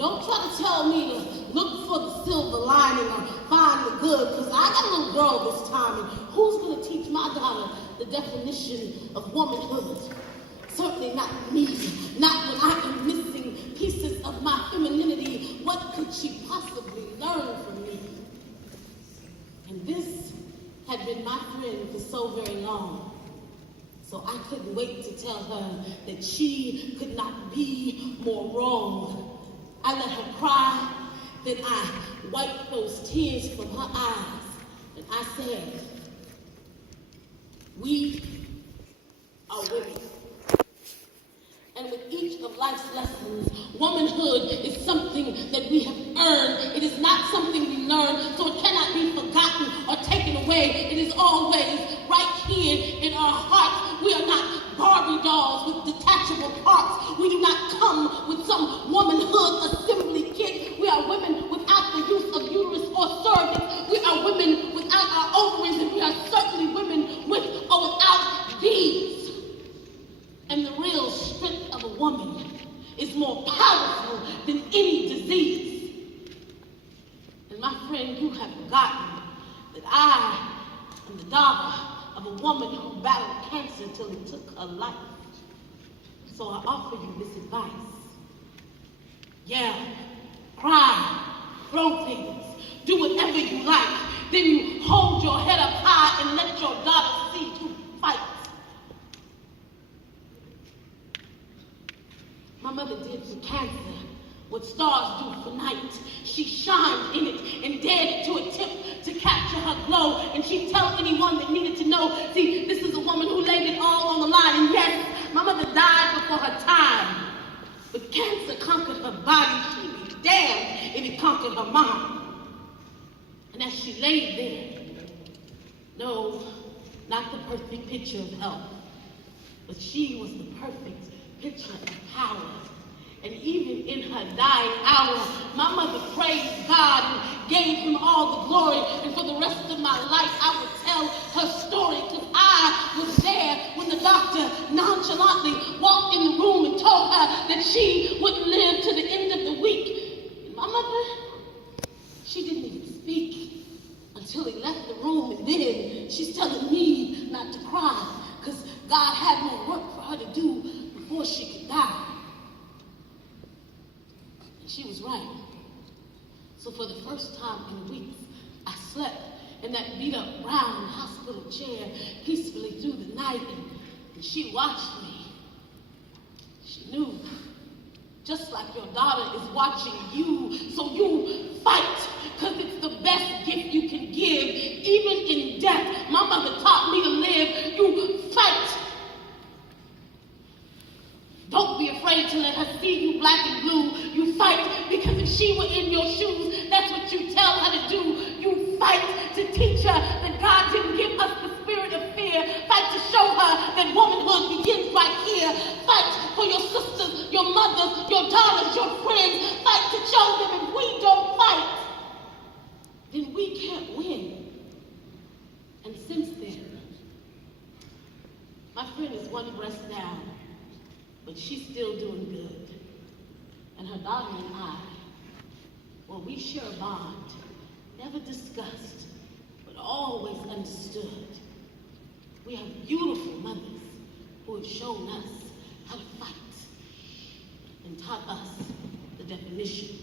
don't try to tell me to look for the silver lining or find the good, because I got a little girl this time, and who's going to teach my daughter the definition of womanhood? Certainly not me. Not when I am missing pieces of my femininity. What could she possibly learn from me? And this had been my friend for so very long. So I couldn't wait to tell her that she could not be more wrong. I let her cry, then I wiped those tears from her eyes, and I said, we are women. And with each of life's lessons, womanhood is something that we have earned. It is not something we learn, so it cannot be forgotten or taken away. It is always right here in our hearts. We are not Barbie dolls with detachable parts. We do not come with some womanhood assembly kit. We are women without the use of uterus or cervix. We are women without our ovaries, and we are certainly women with or without these. And the real strength of a woman is more powerful than any disease. And my friend, you have forgotten that I am the daughter of a woman who battled cancer till it took her life. So I offer you this advice. Yeah, cry, throw things, do whatever you like. Then you hold your head up high and let your daughter see you fight. My mother did for cancer what stars do for night. She shined in it and dared to attempt to capture her glow. And she'd tell anyone that needed to know, see, this is a woman who laid it all on the line. And yes, my mother died before her time. But cancer conquered her body. She'd be damned if it conquered her mind. And as she laid there, no, not the perfect picture of health, but she was the perfect picture of power. And even in her dying hour, my mother praised God and gave him all the glory. And for the rest of my life, I would tell her story, because I was there when the doctor nonchalantly walked in the room and told her that she wouldn't live to the end of the week. And my mother, she didn't even speak until he left the room. And then she's telling me not to cry, because God had more work for her to do before she could die. And she was right. So for the first time in weeks, I slept in that beat-up brown hospital chair peacefully through the night, and she watched me. She knew, just like your daughter is watching you, so you fight, because it's the best gift you can give, even in death. My mother taught me to live. You fight. Don't be afraid to let her see you black and blue. You fight, because if she were in your shoes, that's what you tell her to do. You fight to teach her that God didn't give us the spirit of fear. Fight to show her that womanhood begins right here. Fight for your sisters, your mothers, your daughters, your friends. Fight to show them if we don't fight, then we can't win. And since then, my friend is one breast down, but she's still doing good. And her daughter and I, well, we share a bond, never discussed, but always understood. We have beautiful mothers who have shown us how to fight and taught us the definition